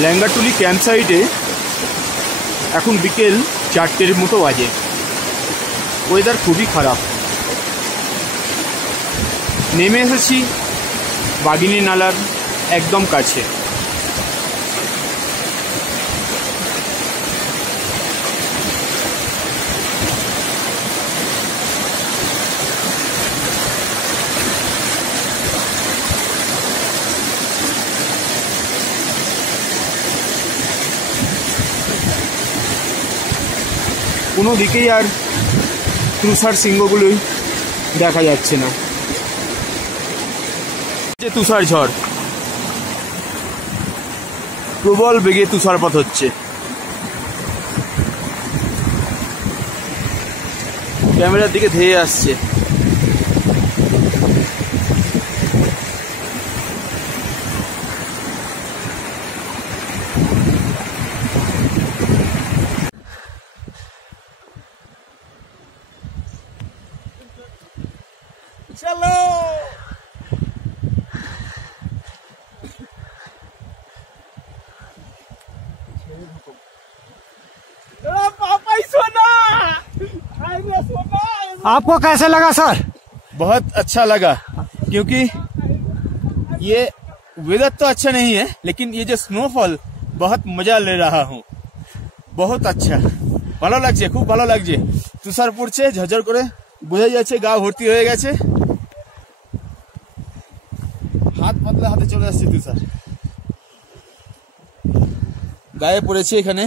ল্যাঙ্গাটুলি camp সাইটে এখন বিকেল 4টের মতো বাজে। ওয়েদার খুবই খারাপ। নেমে এসেছি বাগিনী নালার একদম কাছে। কোনো দিকেই আর তুষার সিংহগুলোই দেখা যাচ্ছে না। যে তুষার ঝড়, প্রবল বেগে তুষারপাত হচ্ছে। ক্যামেরার দিকে ধেয়ে আসছে। चलो पापा ही सोना। आपको कैसे लगा सर? बहुत अच्छा लगा, क्योंकि ये वेदर तो अच्छा नहीं है, लेकिन ये जो स्नोफॉल बहुत मजा ले रहा हूँ। बहुत अच्छा, ভালো লাগছে, খুব ভালো লাগছে। তুষার পড়ছে ঝরঝর করে, বোঝা যাচ্ছে গা ভর্তি হয়ে গেছে। হাত পাতলা হাতে চলে আসছে তুষার, গায়ে পড়েছে এখানে।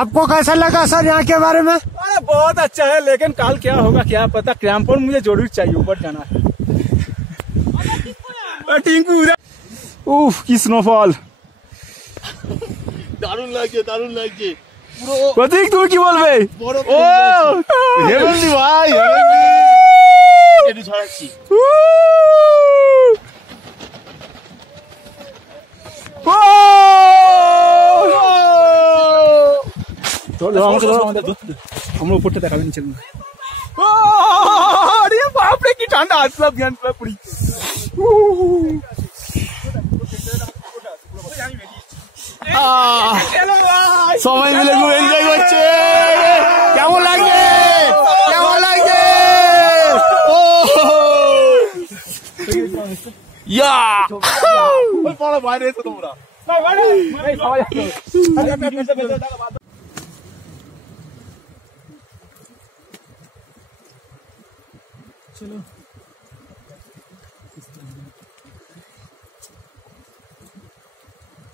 आपको कैसा लगा सर यहाँ के बारे में? अरे बहुत अच्छा है, लेकिन काल क्या होगा क्या पता। क्रैम्पन मुझे जरूर चाहिए, ऊपर जाना है। टिंकू उफ की स्नोफॉल দারুণ লাগছে, দারুণ লাগছে পুরো। প্রতীক তুমি কি বলবে? ও হেভেনলি ভাই, একটু ছড়াচ্ছি। আমরা উপরটা দেখাবেন নিচে। আরে বাপরে কি ঠান্ডা আসলাম জ্ঞান পুরি। সবাই মিলে খুব এনজয় করছে। কেমন লাগছে? কেমন লাগছে? ও ইয়া ওই পড়া বাইরে এসো তোমরা। चलो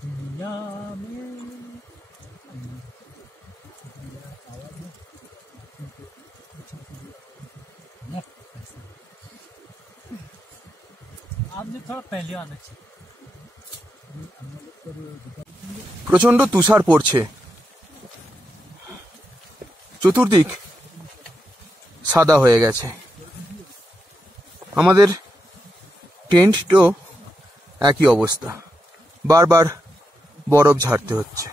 दुनिया में आपने थोड़ा पहले आना चाहिए। প্রচন্ড তুষার পড়ছে, চতুর্দিক সাদা হয়ে গেছে। আমাদের টেন্টও একই অবস্থা, বারবার বরফ ঝাড়তে হচ্ছে।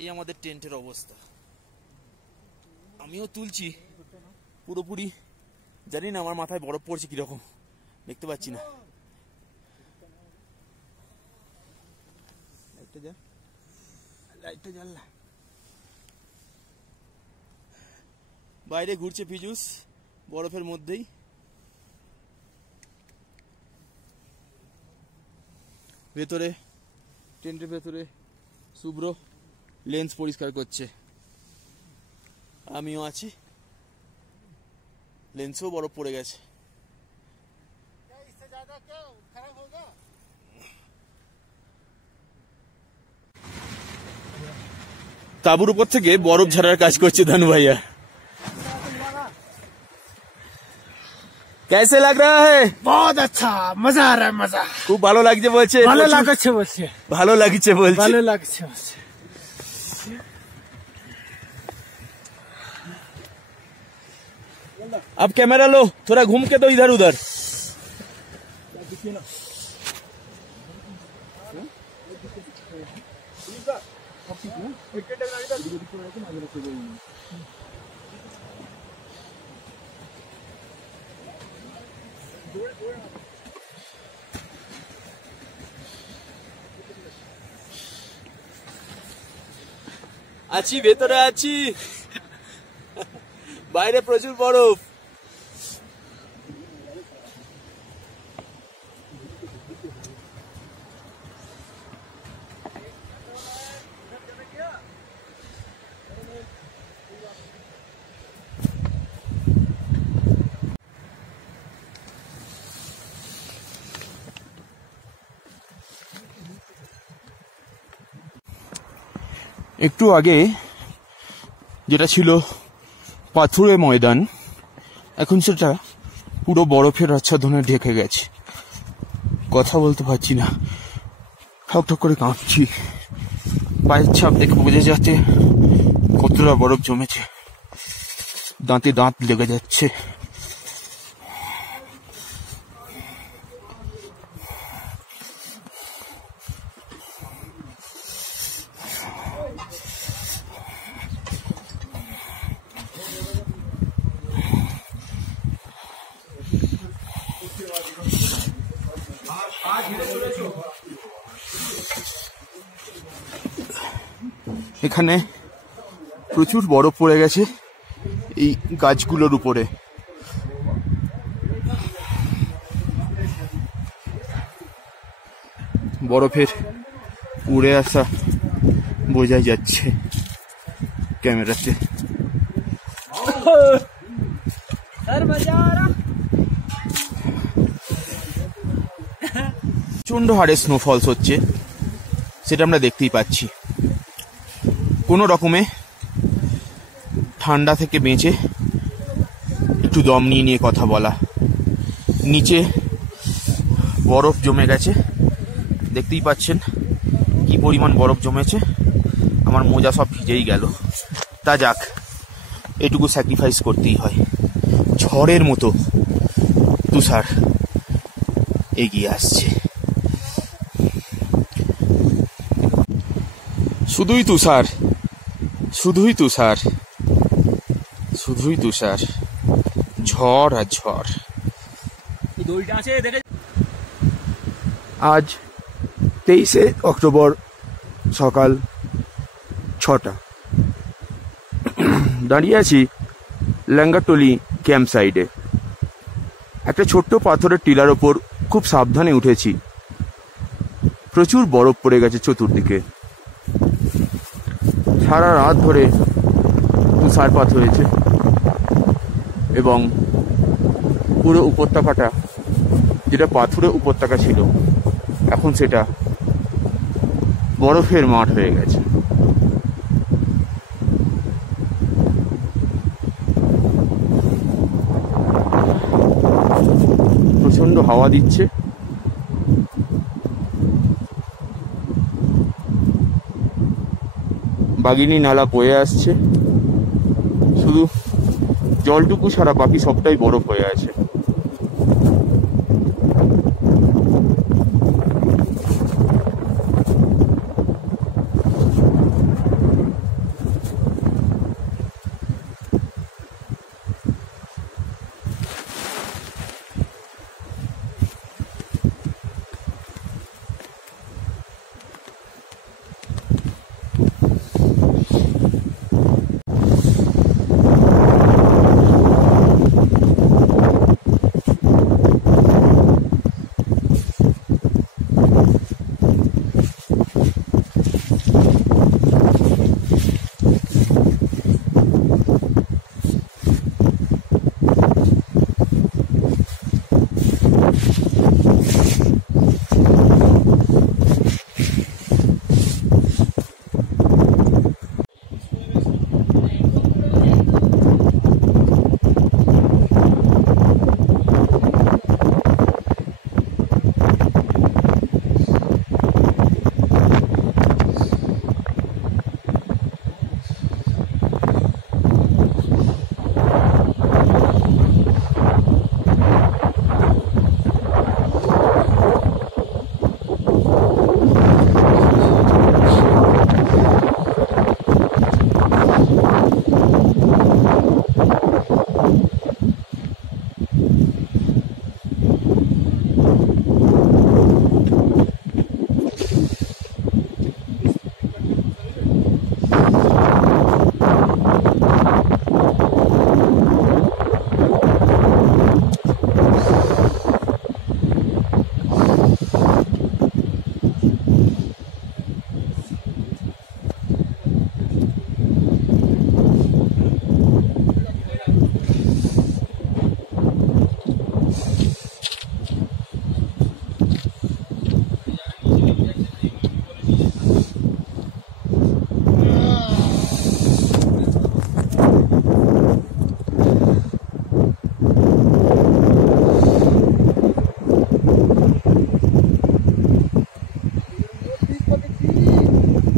এই আমাদের টেন্টের অবস্থা। আমিও তুলছি পুরোপুরি, জানি না আমার মাথায় বরফ পড়ছে কিরকম, দেখতে পাচ্ছি না। লাইটটা জ্বাল। বাইরে ঘুরছে পিজুস বরফের মধ্যেই। ভেতরে টেন্টের ভেতরে শুভ্র লেন্স পরিষ্কার করছে, আমিও আছি। লেন্সেও বরফ পড়ে গেছে। তাঁবুর উপর থেকে বরফ ঝাড়ার কাজ করছে ধানু ভাইয়া। कैसे लग रहा है? बहुत अच्छा, मजा आ रहा है, मजा। খুব ভালো লাগছে বলছে। ভালো লাগছে বলছে। ভালো লাগছে বলছে। ভালো লাগছে বলছে। अब कैमरा लो, थोड़ा घूम के दो इधर उधर। আছি, ভেতরে আছি, বাইরে প্রচুর বরফ। একটু আগে যেটা ছিল পাথুরে ময়দান, এখন সেটা পুরো বরফের আচ্ছাদনে ঢেকে গেছে। কথা বলতে পারছি না, ঠক ঠক করে কাঁপছি। পায়ের ছাপ দেখে বোঝা যাচ্ছে কতটা বরফ জমেছে, দাঁতে দাঁত লেগে যাচ্ছে। এখানে প্রচুর বরফ পড়ে গেছে এই গাছগুলোর উপরে। বরফের উড়ে আসা বোঝাই যাচ্ছে ক্যামেরাতে। প্রচন্ড হারে স্নোফলস হচ্ছে, সেটা আমরা দেখতেই পাচ্ছি। কোনো রকমে ঠান্ডা থেকে বেঁচে একটু দম নিয়ে নিয়ে কথা বলা। নিচে বরফ জমে গেছে, দেখতেই পাচ্ছেন কি পরিমাণ বরফ জমেছে। আমার মোজা সব ভিজেই গেল। তা যাক, এটুকু স্যাক্রিফাইস করতেই হয়। ঝড়ের মতো তুষার এগিয়ে আসছে, শুধুই তুষার, শুধুই তুষার, শুধুই তুষার, ঝড় আর ঝড়। আজ 23শে অক্টোবর সকাল 6টা। দাঁড়িয়ে আছি ল্যাঙ্গাটলি ক্যাম্প সাইডে। একটা ছোট্ট পাথরের টিলার ওপর খুব সাবধানে উঠেছি। প্রচুর বরফ পড়ে গেছে চতুর্দিকে। সারা রাত ধরে তুষারপাত হয়েছে এবং পুরো উপত্যকাটা, যেটা পাথুরে উপত্যকা ছিল, এখন সেটা বরফের মাঠ হয়ে গেছে। প্রচন্ড হাওয়া দিচ্ছে। বাগিনী নালা বয়ে আসছে, শুধু জলটুকু ছাড়া বাকি সবটাই বরফ হয়ে আছে।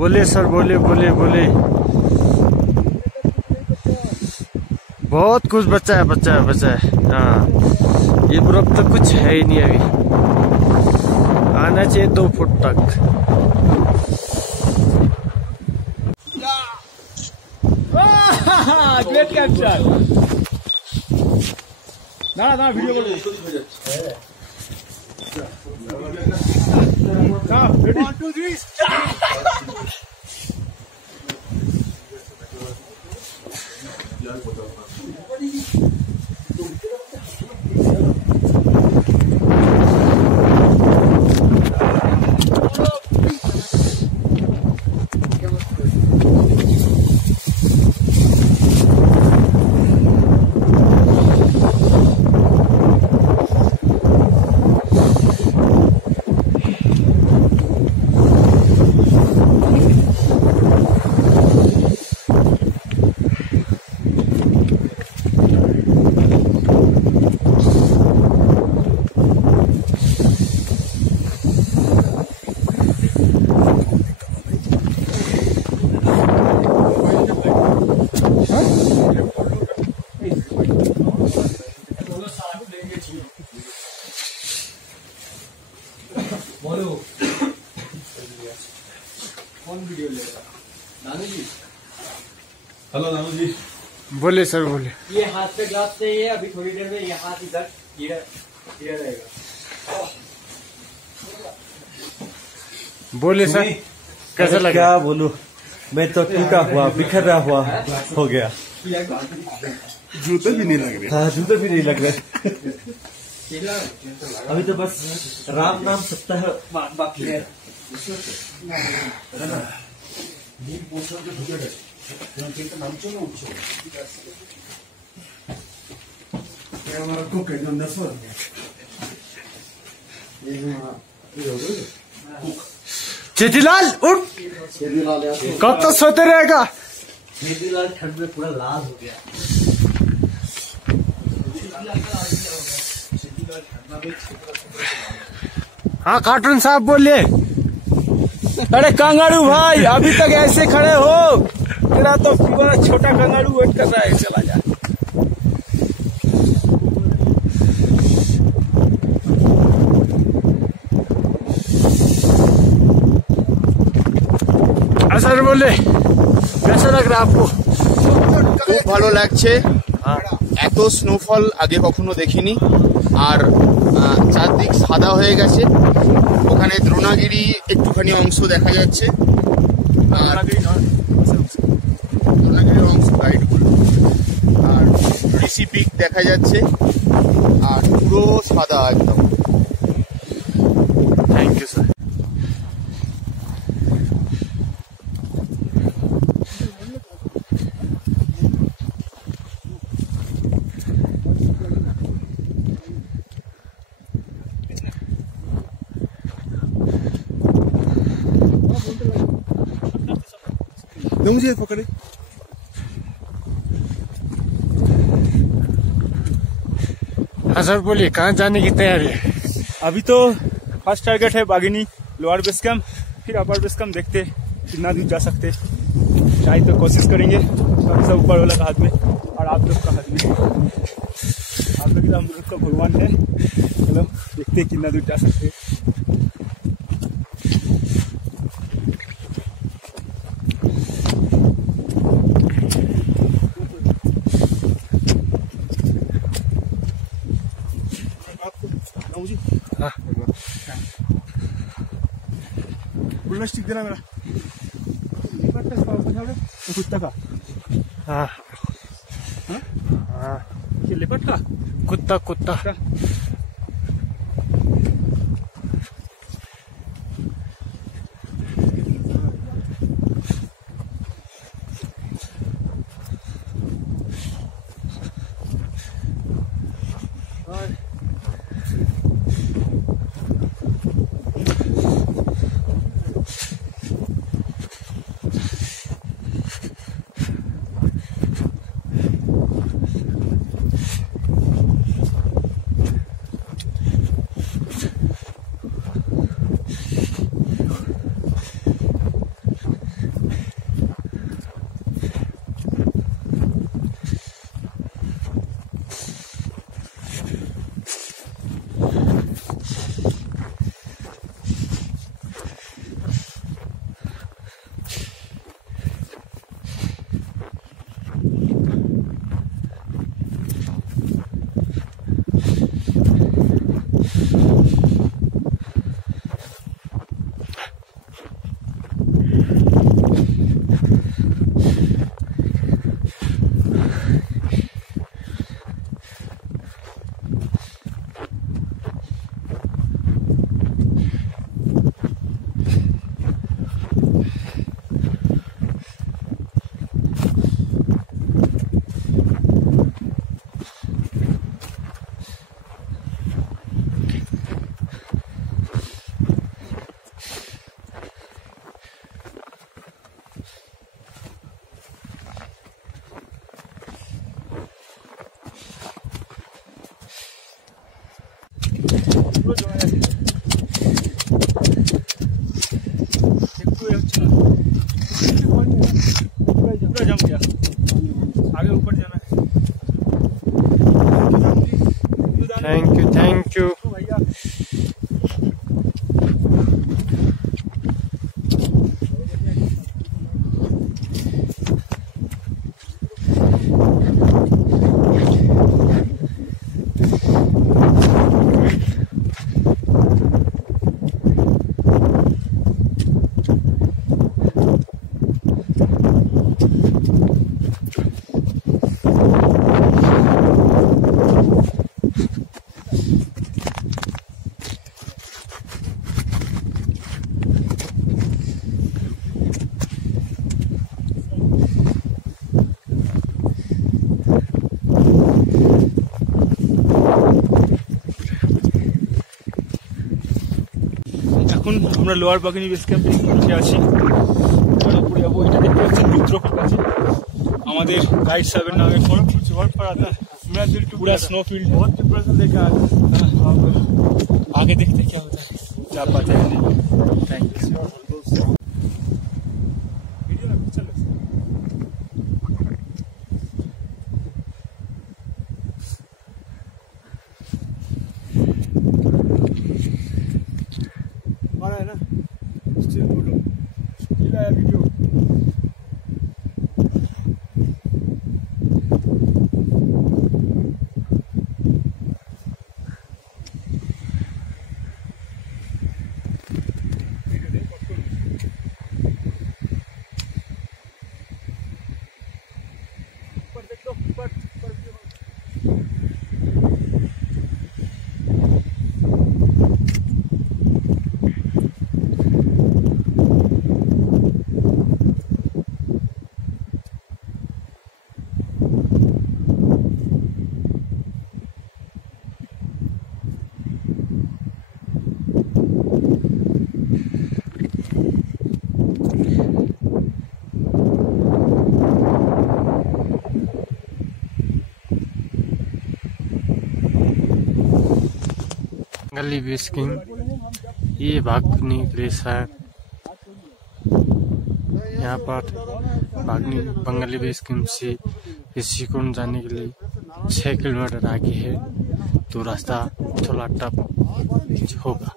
बोले सर, बोले बोले बोले। बहुत कुछ बचा है, बचा है, बचा है। हाँ, ये बर्फ तो कुछ है ही नहीं अभी। आना चाहिए 2 फुट तक। Great capture. ना ना वीडियो कर। हाँ, रेडी 1 2 3 हेलो नानू जी। बोले सर, बोले। ये हाथ पे ग्लास चाहिए, अभी थोड़ी देर में ये हाथ इधर गिरा रहेगा। बोले सर, कैसा लगा? क्या बोलूं, मैं तो टूटा हुआ, बिखरा हुआ हो गया। जूते भी नहीं लग रहे। हाँ, जूते भी नहीं लग रहे। अभी तो बस राम नाम सप्ताह बाकी है। चेतीलाल उठ, कब तक सोते रहेगा? चेतीलाल ठंड में पूरा लाल हो गया। हाँ कार्टून साहब बोलिए। अरे कंगारू भाई, अभी तक ऐसे खड़े हो? तेरा तो पूरा छोटा कंगारू वेट कर रहा है, चला जा। सर बोले, कैसा लग रहा है आपको? খুব ভালো লাগছে। এত স্নোফল আগে কখনো দেখিনি। আর চারদিক সাদা হয়ে গেছে। ওখানে দ্রোণাগিরি একটুখানি অংশ দেখা যাচ্ছে। আর দ্রোণাগিরির অংশ গাইড করলো। আর ঋষি পিক দেখা যাচ্ছে। আর পুরো সাদা একদম। Thank you sir. मुझे पकड़े। हाँ सर बोलिए, कहाँ जाने की तैयारी है? अभी तो फर्स्ट टारगेट है बागिनी लोअर बेस कैंप, फिर अपर बेस कैंप। देखते कितना दूर जा सकते, ट्राई तो कोशिश करेंगे। सबसे ऊपर वाला का हाथ में और आप लोग का हाथ में। आप लोग हम लोग का भगवान है। चलो देखते कितना दूर जा सकते। स्टिक देना मेरा कुत्ता का। हाँ हाँ, ये लेपर्ड का कुत्ता कुत्ता। পুরো জমে গেছে, একটু হচ্ছে না, पूरा जम गया, आगे ऊपर जाना है। थैंक यू भैया। এখন আমরা লোয়ার বাগানি বেস ক্যাম্পে উঠে আছি, উপরে যাবো। এটা দেখতে পাচ্ছেন রুদ্রপিক আছে, আমাদের गाइड साहब नाम है। कुछ वर्ड पड़ा था, मेरा दिल टूट पूरा स्नो फील्ड, बहुत डिप्रेशन देखा। आगे देखते क्या होता है, जा पाते हैं नहीं। Thank you. चलो हमारा है ना still photo video. Bengali base camp, ये भागनी प्लेस है। यहाँ पर भागनी बंगाली बेस कैंप से ऋषिकुंड जाने के लिए 6 किलोमीटर आगे है, तो रास्ता थोड़ा टफ होगा।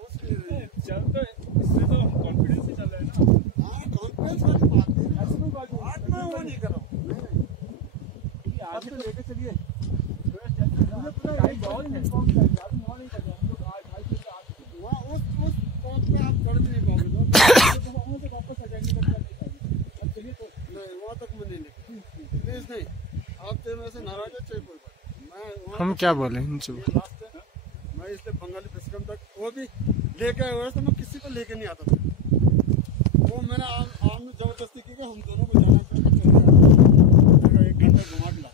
हम क्या बोले इनसे, मैं इसलिए बंगाली बेस कैंप तक वो भी लेके आया हुआ, तो मैं किसी को लेके नहीं आता था। वो मैंने आम में जबरदस्ती की कि हम दोनों को जाना चाहिए, 1 घंटा घुमा दिला।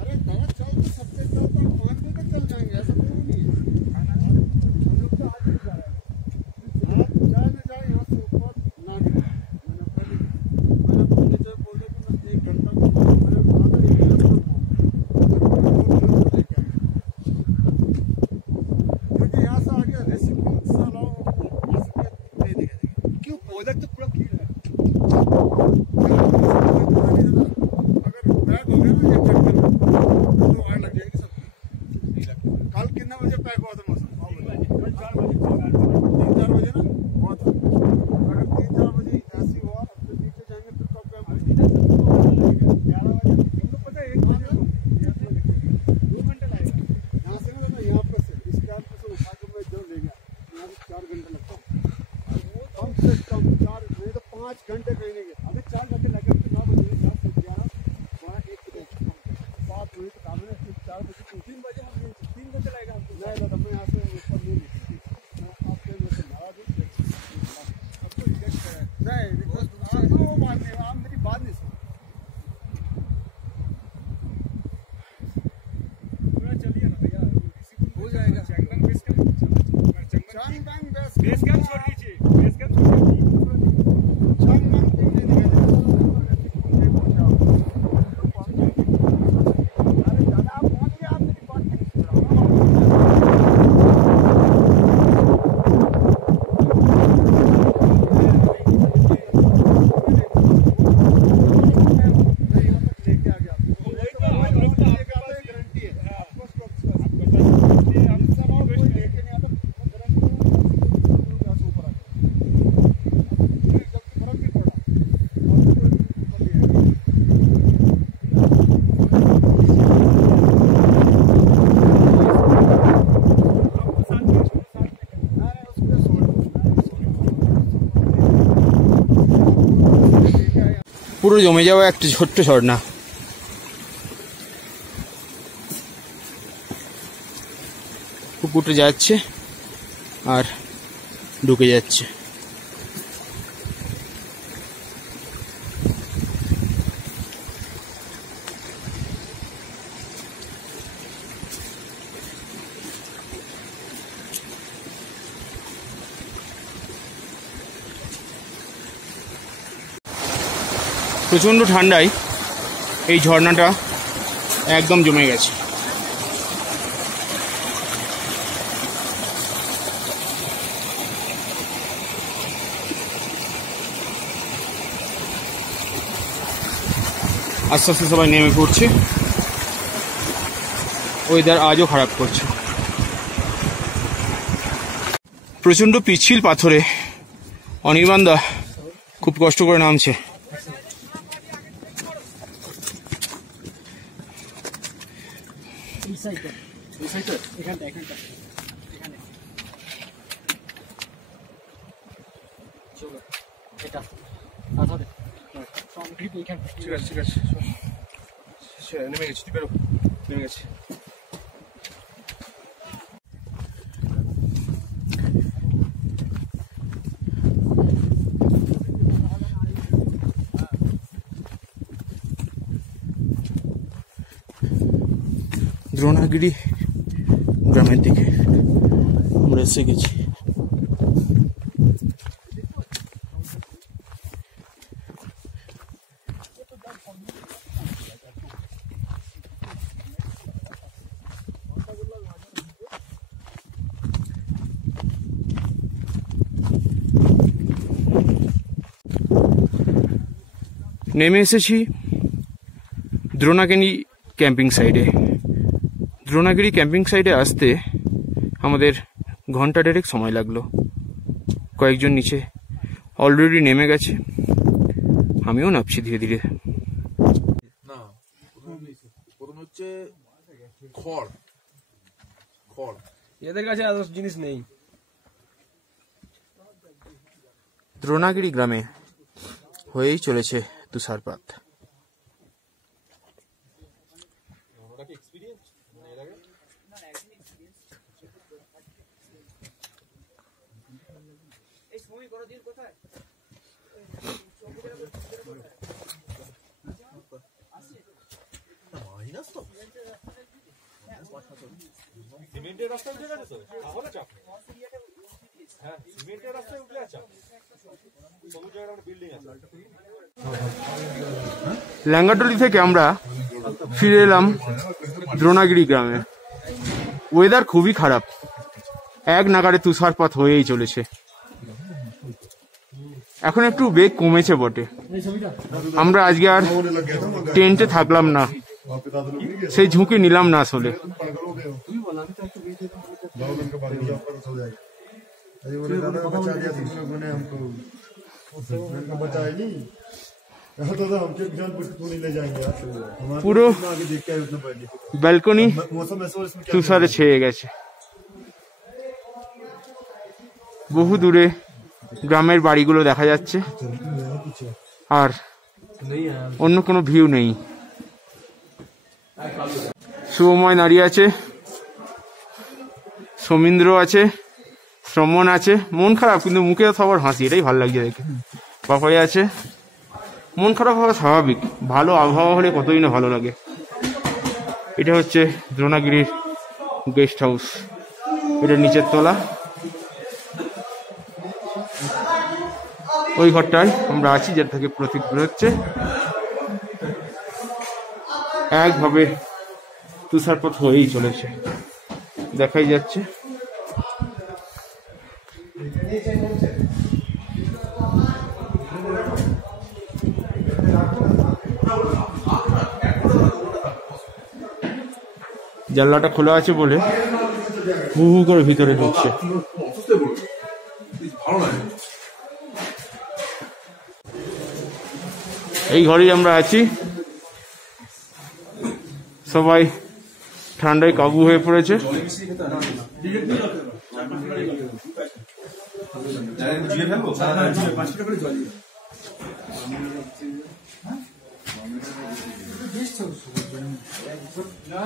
अरे दादा चल तो सबसे चलता 5 बजे तक चल जाएंगे, ऐसा कोई नहीं है। हम लोग तो आज ही जा रहे हैं, आप जाए ना जाए यहाँ से ऊपर ना गिरे। मैंने नीचे बोल दिया कि मैं 1 घंटा मैंने कहा था 1 घंटा क्योंकि यहाँ से आगे ऋषिकुंड से अलावा नहीं दिखेगा। क्यों पौधा तो पूरा कीड़ है, अगर पैक हो गया ना 1 घंटे में तो आग लग जाएगी सबको। कल कितना बजे पैक हुआ था मौसम? 3-4 बजे ना हुआ था। अगर 3-4 बजे ऐसी हुआ तो नीचे जाएंगे फिर कब पैक होगा? 11 बजे तुमको पता है 1 बजे 2 घंटे लगेगा यहाँ से ना, यहाँ पर से इस कैंप से उठा कर मैं जो ले गया यहाँ से 4 घंटे लगता है, कम से कम 4 नहीं तो 5 घंटे कहीं नहीं गए। अभी 4 घंटे लगे 9 बजे 10 से 11 12 1 बजे 7 बजे तक आने 4 बजे 3 बजे हम 3 घंटे लगेगा हमको। नहीं दादा मैं यहाँ से ऊपर नहीं निकलती, मैं आपके में से लगा दूँ आपको रिजेक्ट करा नहीं रिक्वेस्ट वो बात नहीं, आप मेरी बात नहीं सुन। पूरा चलिए ना भैया, हो जाएगा। चंगबंग बेस कैंप छोड़ दीजिए, बेस कैंप छोड़ दीजिए। चंगबंग नहीं दिखाई পুরো জমে যাওয়া একটা ছোট্ট ঝর্ণা। পুকুরটা যাচ্ছে আর ঢুকে যাচ্ছে। প্রচণ্ড ঠান্ডায় এই ঝর্ণাটা একদম জমে গেছে। আস্তে আস্তে সবাই নেমে পড়ছে। ওয়েদার আজও খারাপ করছে। প্রচণ্ড পিচ্ছিল পাথরে অনির্বাণদা খুব কষ্ট করে নামছে। ঠিক আছে ঠিক আছে, নেমে গেছি, বেরো, নেমে গেছি। দ্রোণাগিরি গ্রামের দিকে আমরা এসে গেছি। নেমে এসেছি দ্রোণাগিরি ক্যাম্পিং সাইডে। দ্রোণাগিরি ক্যাম্পিং সাইডে আসতে আমাদের ঘন্টা দেড়েক সময় লাগলো। কয়েকজন নিচে অলরেডি নেমে গেছে, আমিও নামছি ধীরে ধীরে। না, প্রথম হচ্ছে খড়, খড় এদের কাছে এত জিনিস নেই। দ্রোণাগিরি গ্রামে হয়েই চলেছে তুষারপাত। সিমেন্টের রাস্তায় উঠে গেছে, তাহলে চাপ নেই। হ্যাঁ, সিমেন্টের রাস্তায় উঠলে চাপ, সবুজ জায়গায় বিল্ডিং আছে। ল্যাঙ্গাটলি থেকে আমরা ফিরে এলাম দ্রোণাগিরি গ্রামে। ওয়েদার খুবই খারাপ, এক নাগাড়ে তুষারপাত হয়েই চলেছে। এখন একটু বেগ কমেছে বটে। আমরা আজকে আর টেন্টে থাকলাম না, সেই ঝুঁকি নিলাম না আসলে। পুরো ব্যালকনি তুষারে ছেয়ে গেছে। বহু দূরে গ্রামের বাড়িগুলো দেখা যাচ্ছে, আর অন্য কোনো ভিউ নেই। শুভময় দাঁড়িয়ে আছে, সমীন্দ্র আছে, শ্রমণ আছে। মন খারাপ কিন্তু মুখে সবার হাসি, এটাই ভালো লাগছে দেখে। পাপাই আছে। মন খারাপ হওয়া স্বাভাবিক, ভালো আবহাওয়া হলে কতই না ভালো লাগে। এটা হচ্ছে দ্রোণাগিরির গেস্ট হাউস, এটা নিচের তলা। ওই ঘরটায় আমরা আছি, যেটা থেকে প্রতীক বেরোচ্ছে। একভাবে তুষারপাত হয়েই চলেছে, দেখাই যাচ্ছে। জানলাটা খোলা আছে বলে হু হু করে ভিতরে ঢুকছে। এই ঘরেই আমরা আছি, সবাই ঠান্ডায় কাবু হয়ে পড়েছে। না